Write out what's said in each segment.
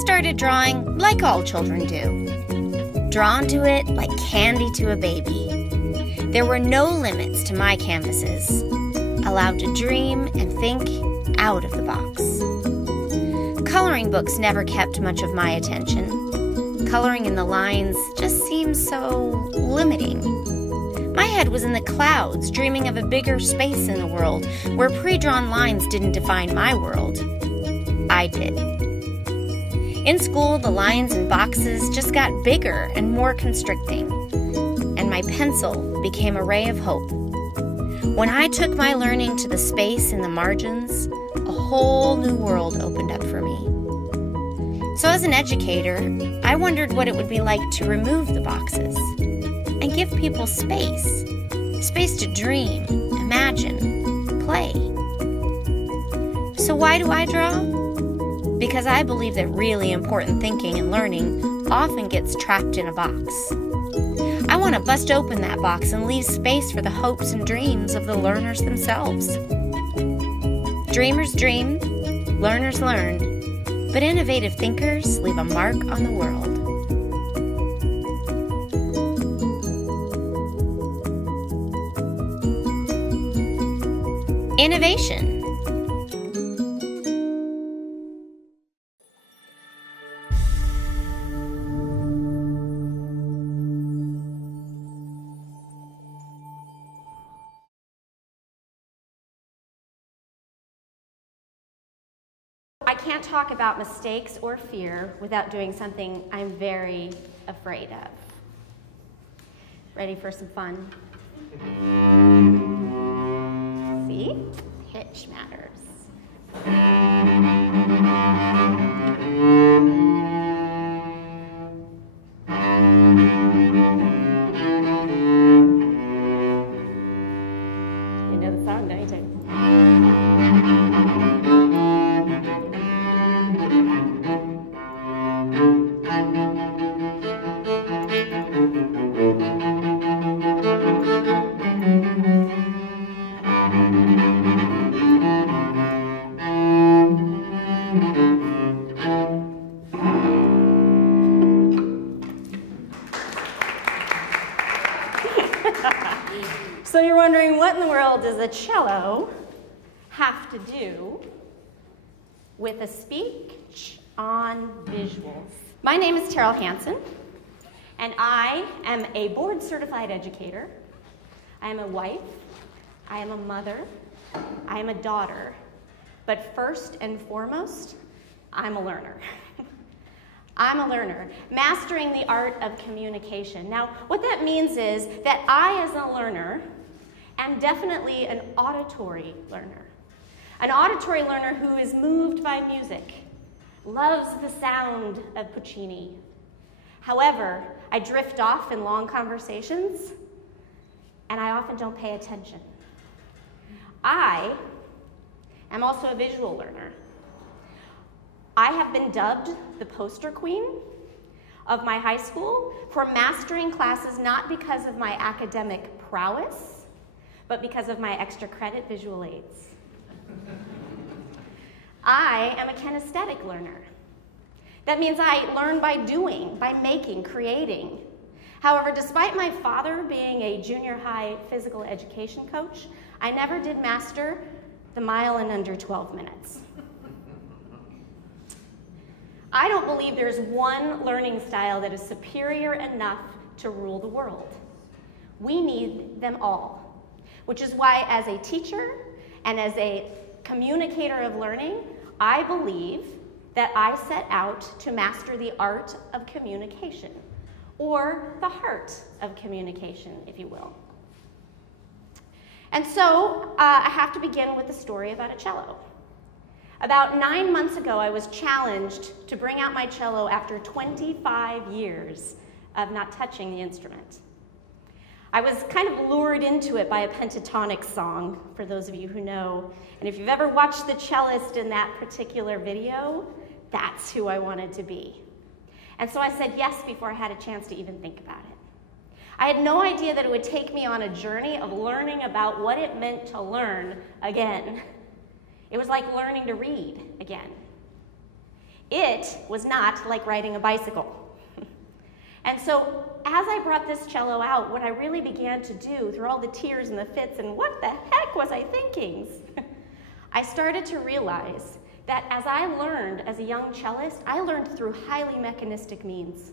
started drawing like all children do. Drawn to it like candy to a baby. There were no limits to my canvases. Allowed to dream and think out of the box. Coloring books never kept much of my attention. Coloring in the lines just seemed so limiting. My head was in the clouds, dreaming of a bigger space in the world where pre-drawn lines didn't define my world. I did. In school, the lines and boxes just got bigger and more constricting, and my pencil became a ray of hope. When I took my learning to the space in the margins, a whole new world opened up for me. So as an educator, I wondered what it would be like to remove the boxes and give people space. Space to dream, imagine, play. So why do I draw? Because I believe that really important thinking and learning often gets trapped in a box. I want to bust open that box and leave space for the hopes and dreams of the learners themselves. Dreamers dream, learners learn, but innovative thinkers leave a mark on the world. Innovation. I can't talk about mistakes or fear without doing something I'm very afraid of. Ready for some fun? See? Pitch matters. You know the song, don't you? So you're wondering, what in the world does a cello have to do with a speech on visuals? My name is Taryl Hansen, and I am a board-certified educator. I am a wife, I am a mother, I am a daughter, but first and foremost, I'm a learner. I'm a learner, mastering the art of communication. Now, what that means is that I, as a learner, am definitely an auditory learner. An auditory learner who is moved by music, loves the sound of Puccini. However, I drift off in long conversations, and I often don't pay attention. I am also a visual learner. I have been dubbed the poster queen of my high school for mastering classes not because of my academic prowess, but because of my extra credit visual aids. I am a kinesthetic learner. That means I learn by doing, by making, creating. However, despite my father being a junior high physical education coach, I never did master the mile in under 12 minutes. I don't believe there's one learning style that is superior enough to rule the world. We need them all, which is why as a teacher and as a communicator of learning, I believe that I set out to master the art of communication, or the heart of communication, if you will. And so I have to begin with a story about a cello. About 9 months ago, I was challenged to bring out my cello after 25 years of not touching the instrument. I was kind of lured into it by a pentatonic song, for those of you who know. And if you've ever watched the cellist in that particular video, that's who I wanted to be. And so I said yes before I had a chance to even think about it. I had no idea that it would take me on a journey of learning about what it meant to learn again. It was like learning to read again. It was not like riding a bicycle. And so as I brought this cello out, what I really began to do through all the tears and the fits and what the heck was I thinking, I started to realize that as I learned as a young cellist, I learned through highly mechanistic means.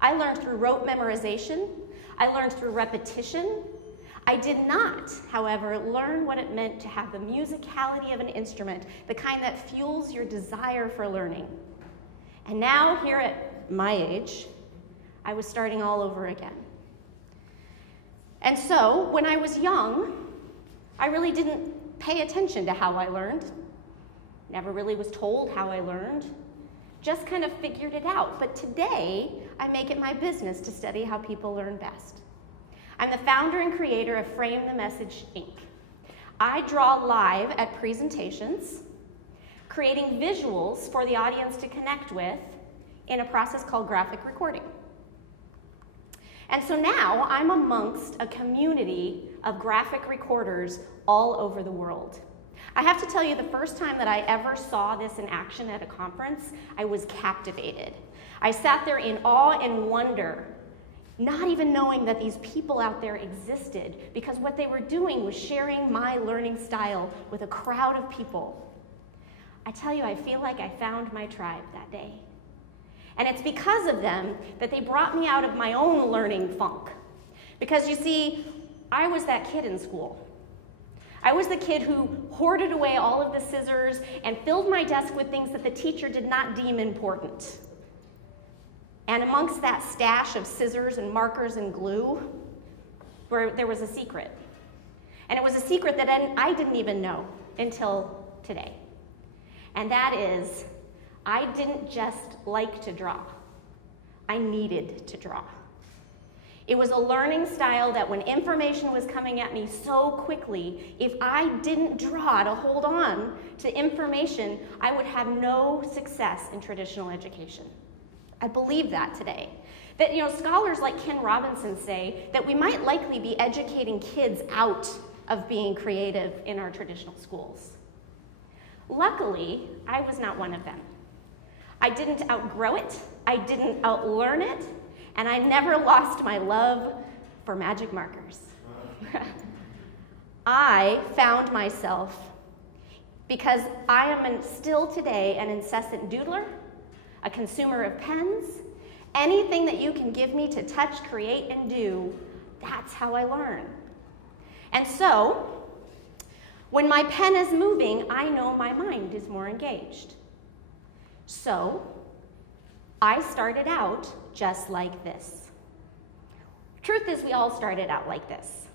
I learned through rote memorization. I learned through repetition. I did not, however, learn what it meant to have the musicality of an instrument, the kind that fuels your desire for learning. And now, here at my age, I was starting all over again. And so, when I was young, I really didn't pay attention to how I learned. Never really was told how I learned. Just kind of figured it out. But today, I make it my business to study how people learn best. I'm the founder and creator of Frame the Message, Inc. I draw live at presentations, creating visuals for the audience to connect with in a process called graphic recording. And so now I'm amongst a community of graphic recorders all over the world. I have to tell you, the first time that I ever saw this in action at a conference, I was captivated. I sat there in awe and wonder, not even knowing that these people out there existed, because what they were doing was sharing my learning style with a crowd of people. I tell you, I feel like I found my tribe that day. And it's because of them that they brought me out of my own learning funk. Because you see, I was that kid in school. I was the kid who hoarded away all of the scissors and filled my desk with things that the teacher did not deem important. And amongst that stash of scissors and markers and glue, there was a secret. And it was a secret that I didn't even know until today. And that is, I didn't just like to draw. I needed to draw. It was a learning style that when information was coming at me so quickly, if I didn't draw to hold on to information, I would have no success in traditional education. I believe that today. That, scholars like Ken Robinson say that we might likely be educating kids out of being creative in our traditional schools. Luckily, I was not one of them. I didn't outgrow it, I didn't outlearn it, and I never lost my love for magic markers. I found myself, because I am still today an incessant doodler, a consumer of pens. Anything that you can give me to touch, create, and do, that's how I learn. And so, when my pen is moving, I know my mind is more engaged. So, I started out just like this. Truth is, we all started out like this.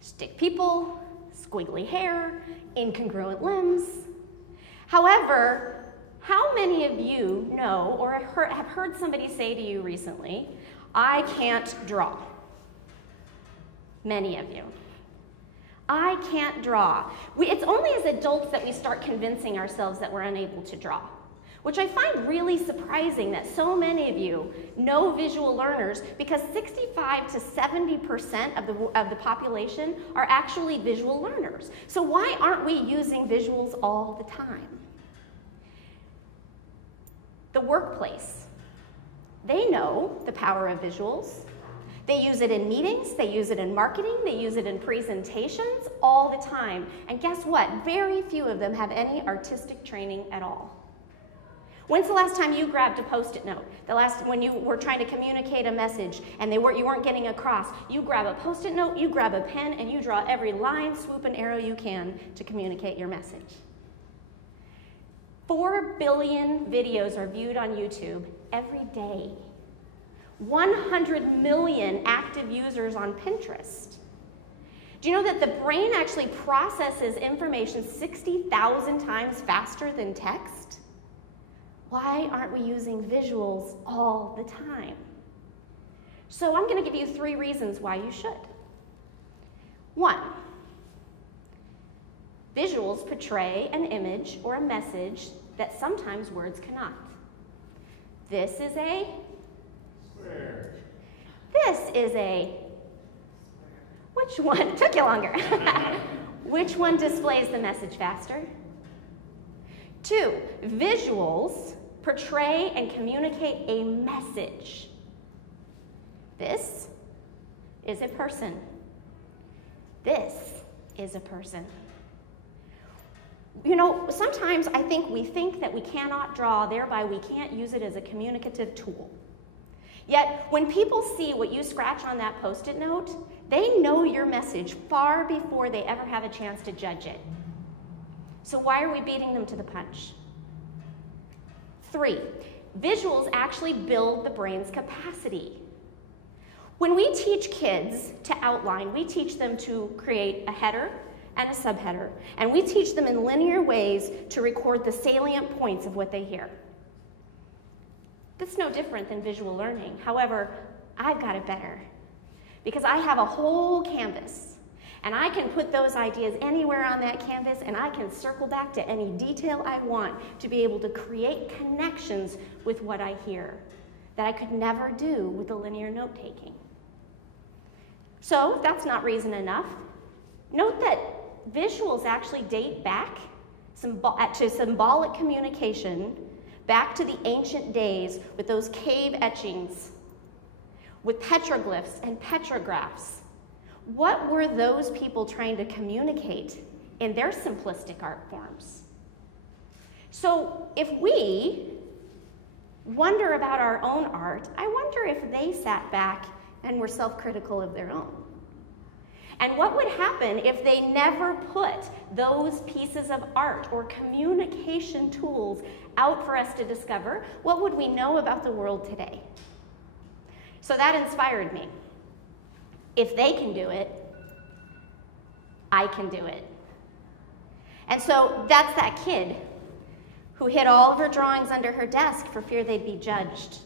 Stick people, squiggly hair, incongruent limbs. However, how many of you know or have heard somebody say to you recently, I can't draw? Many of you. I can't draw. It's only as adults that we start convincing ourselves that we're unable to draw, which I find really surprising that so many of you know visual learners, because 65 to 70% of the population are actually visual learners. So why aren't we using visuals all the time? The workplace, they know the power of visuals. They use it in meetings, they use it in marketing, they use it in presentations all the time. And guess what? Very few of them have any artistic training at all. When's the last time you grabbed a Post-it note? When you were trying to communicate a message and you weren't getting across, you grab a Post-it note, you grab a pen, and you draw every line, swoop, and arrow you can to communicate your message. 4 billion videos are viewed on YouTube every day. 100 million active users on Pinterest. Do you know that the brain actually processes information 60,000 times faster than text? Why aren't we using visuals all the time? So I'm going to give you 3 reasons why you should. 1, visuals portray an image or a message that sometimes words cannot. This is a square. This is a, which one? Took you longer. Which one displays the message faster? 2, visuals portray and communicate a message. This is a person. This is a person. You know, sometimes I think we think that we cannot draw, thereby we can't use it as a communicative tool. Yet, when people see what you scratch on that Post-it note, they know your message far before they ever have a chance to judge it. So why are we beating them to the punch? 3, visuals actually build the brain's capacity. When we teach kids to outline, we teach them to create a header and a subheader, and we teach them in linear ways to record the salient points of what they hear. That's no different than visual learning. However, I've got it better because I have a whole canvas, and I can put those ideas anywhere on that canvas, and I can circle back to any detail I want to be able to create connections with what I hear that I could never do with the linear note-taking. So if that's not reason enough, note that visuals actually date back to symbolic communication, back to the ancient days with those cave etchings, with petroglyphs and petrographs. What were those people trying to communicate in their simplistic art forms? So if we wonder about our own art, I wonder if they sat back and were self-critical of their own. And what would happen if they never put those pieces of art or communication tools out for us to discover? What would we know about the world today? So that inspired me. If they can do it, I can do it. And so that's that kid who hid all of her drawings under her desk for fear they'd be judged,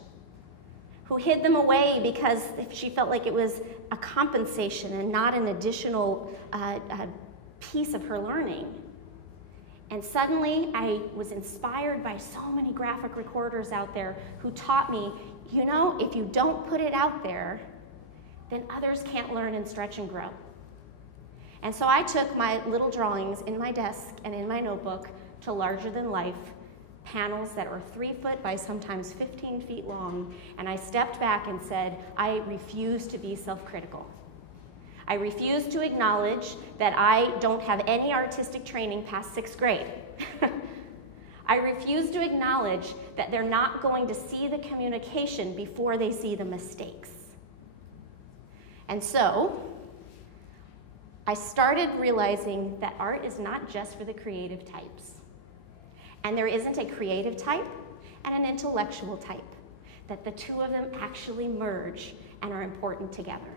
who hid them away because she felt like it was a compensation and not an additional piece of her learning. And suddenly I was inspired by so many graphic recorders out there who taught me, you know, if you don't put it out there, then others can't learn and stretch and grow. And so I took my little drawings in my desk and in my notebook to larger than life panels that are 3 foot by sometimes 15 feet long, and I stepped back and said, I refuse to be self-critical. I refuse to acknowledge that I don't have any artistic training past 6th grade. I refuse to acknowledge that they're not going to see the communication before they see the mistakes. And so, I started realizing that art is not just for the creative types. And there isn't a creative type and an intellectual type, that the two of them actually merge and are important together.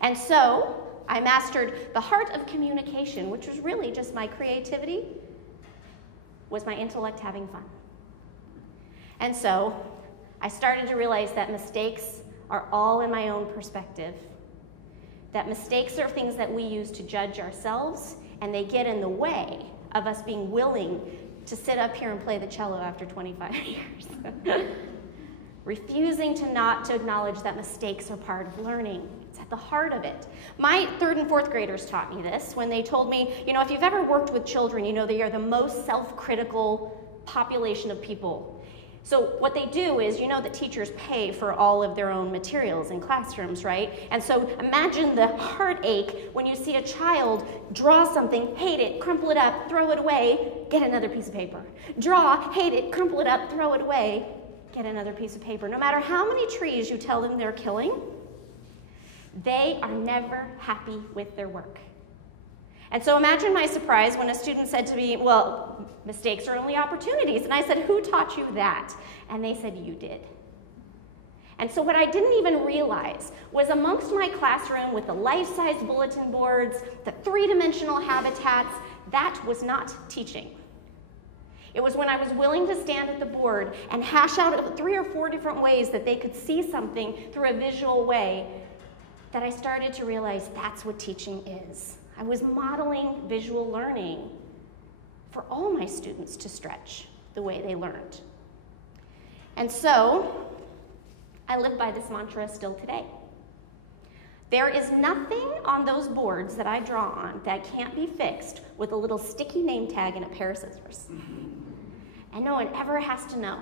And so I mastered the heart of communication, which was really just my creativity, was my intellect having fun. And so I started to realize that mistakes are all in my own perspective, that mistakes are things that we use to judge ourselves, and they get in the way of us being willing to sit up here and play the cello after 25 years. Refusing to acknowledge that mistakes are part of learning. It's at the heart of it. My 3rd and 4th graders taught me this when they told me, you know, if you've ever worked with children, you know they are the most self-critical population of people. So what they do is, you know that teachers pay for all of their own materials in classrooms, right? And so imagine the heartache when you see a child draw something, hate it, crumple it up, throw it away, get another piece of paper. Draw, hate it, crumple it up, throw it away, get another piece of paper. No matter how many trees you tell them they're killing, they are never happy with their work. And so imagine my surprise when a student said to me, well, mistakes are only opportunities. And I said, who taught you that? And they said, you did. And so what I didn't even realize was amongst my classroom with the life-size bulletin boards, the 3-dimensional habitats, that was not teaching. It was when I was willing to stand at the board and hash out 3 or 4 different ways that they could see something through a visual way that I started to realize that's what teaching is. I was modeling visual learning for all my students to stretch the way they learned. And so, I live by this mantra still today. There is nothing on those boards that I draw on that can't be fixed with a little sticky name tag and a pair of scissors. and no one ever has to know.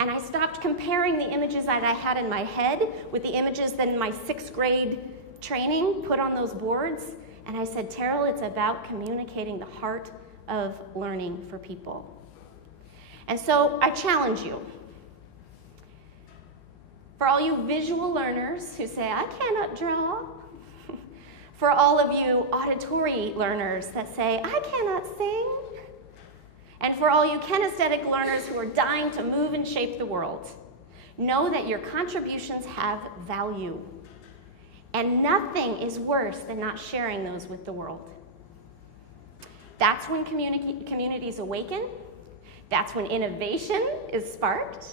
And I stopped comparing the images that I had in my head with the images that in my 6th grade training put on those boards. And I said, Taryl, it's about communicating the heart of learning for people. And so I challenge you. For all you visual learners who say, I cannot draw. For all of you auditory learners that say, I cannot sing. And for all you kinesthetic learners who are dying to move and shape the world, know that your contributions have value. And nothing is worse than not sharing those with the world. That's when communities awaken. That's when innovation is sparked.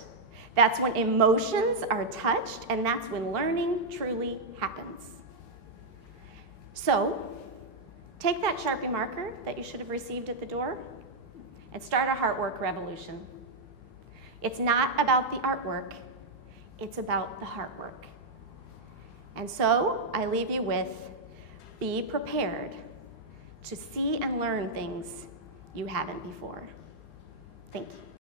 That's when emotions are touched. And that's when learning truly happens. So, take that Sharpie marker that you should have received at the door and start a heartwork revolution. It's not about the artwork, it's about the heart work. And so I leave you with, be prepared to see and learn things you haven't before. Thank you.